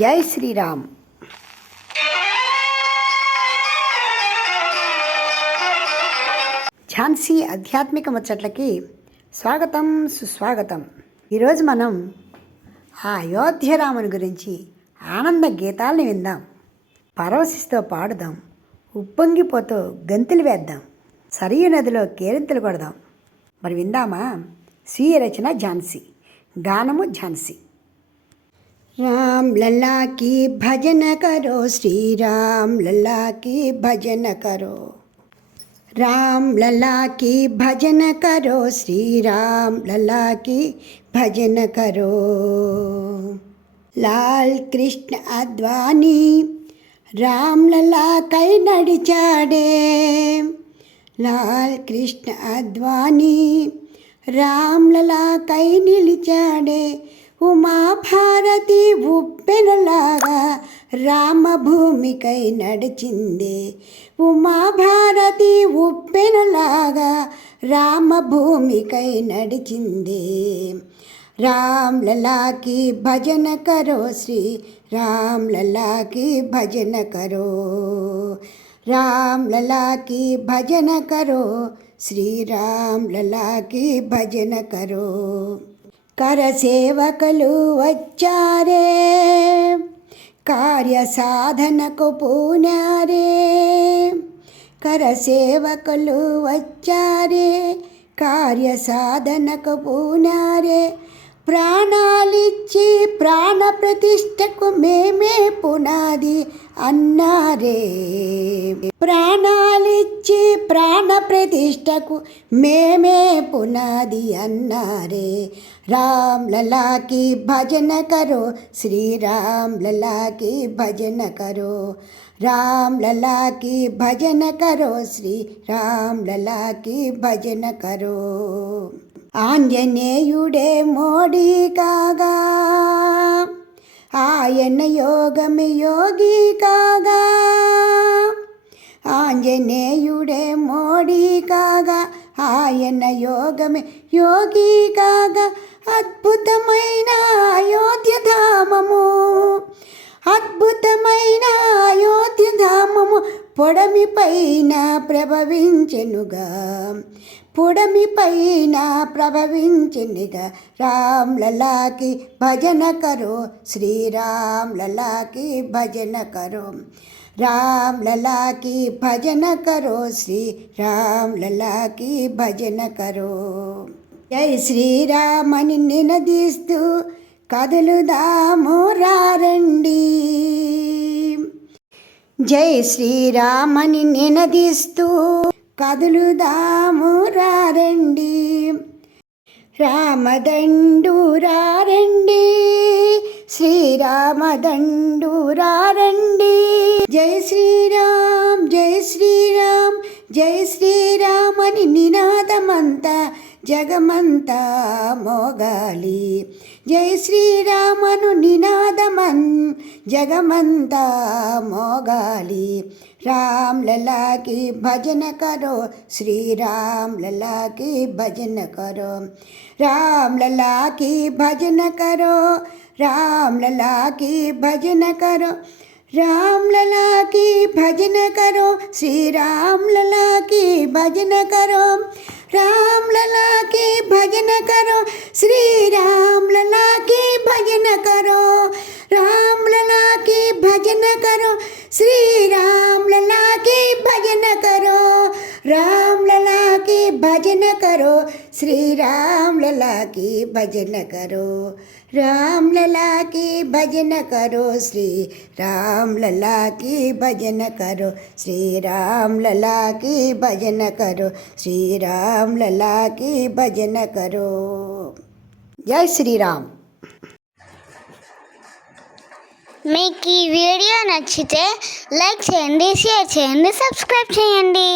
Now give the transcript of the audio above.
జై శ్రీరామ్. ఝాన్సీ ఆధ్యాత్మిక ముచ్చట్లకి స్వాగతం సుస్వాగతం. ఈరోజు మనం ఆ అయోధ్యరాముని గురించి ఆనంద గీతాల్ని విందాం. పరవశిస్తూ పాడుదాం. ఉప్పొంగిపోతూ గంతులు వేద్దాం. సరియు నదిలో కేరింతలు కొడదాం. మరి విందామా? స్వీయ రచన ఝాన్సీ. గానము ఝాన్సీ. राम लला की भजन करो श्री राम लला की भजन करो राम लला की भजन करो श्री राम लला की भजन करो లాల్ కృష్ణ అద్వానీ రామ్లలాకై నడిచాడే లాల్ కృష్ణ అద్వానీ రామ్లలాకై నిలిచాడే ఉమాభారతి ఉప్పెనలాగా రామభూమికై నడిచిందే ఉమాభారతి ఉప్పెనలాగా రామభూమికై నడిచిందే రామ్ లలా की भजन करो श्री राम लला की भजन करो राम लला की भजन करो श्री राम लला की भजन करो కరసేవకులు వచ్చారే. కార్య సాధనకు పూనారే. కరసేవకులు వచ్చారే. కార్య సాధనకు పూనారే. ప్రాణాలిచ్చి ప్రాణ ప్రతిష్టకు మేమే పునాది. అన్నారే. ప్రాణాలిచ్చి ప్రాణ ప్రతిష్టకు మేమే పునాది అన్నారే. రామ్ లలాకి భజన కరో శ్రీరామ్ లలాకి భజన కరో. రామ్ లలాకి భజన కరో శ్రీ రామ్ లలాకి భజన కరో. ఆంజనేయుడే మోడీ కాగా ఆయన యోగమి యోగి కాగా. ఆంజనేయుడే మోడీ కాగా. ఆయన యోగమే యోగి కాగా. అద్భుతమైన అయోధ్యధామము అద్భుతమైన అయోధ్యధామము పొడమి పైన ప్రభవించెనుగా. పొడమి పైన ప్రభవించిందిగా రామ్ లలాకి భజన కరో. శ్రీరామ్ లలాకి భజన కరో. రామ్ లలాకి భజన కరో. శ్రీ రామ్ లలాకి భజన కరో. జై శ్రీరామని నినదీస్తూ కదులుదాము రారండి. జై శ్రీరామని నినదీస్తూ కదులుదాము రండి రామదండు రండి శ్రీరామదండు రండి జై శ్రీరామ్ జై శ్రీరామ్ జై శ్రీరామ్ అని నినాదమంతా జగమంతా మోగాలి. జై శ్రీరామను నినాదమన్ జగమంతా మోగాలి. राम लला की भजन करो श्री राम लला की भजन करो। राम लला की भजन करो, राम लला की भजन करो। राम लला की भजन करो श्री राम लला की भजन करो। राम लला की भजन करो श्री राम लला की भजन करो। राम लला की भजन करो श्री राम राम लला की भजन करो श्री राम लला की भजन करो राम लला की भजन करो श्री राम लला की भजन करो श्री राम लला की भजन करो श्री राम लला की भजन करो जय श्री राम మీకు ఈ వీడియో నచ్చితే లైక్ చేయండి షేర్ చేయండి సబ్స్క్రైబ్ చేయండి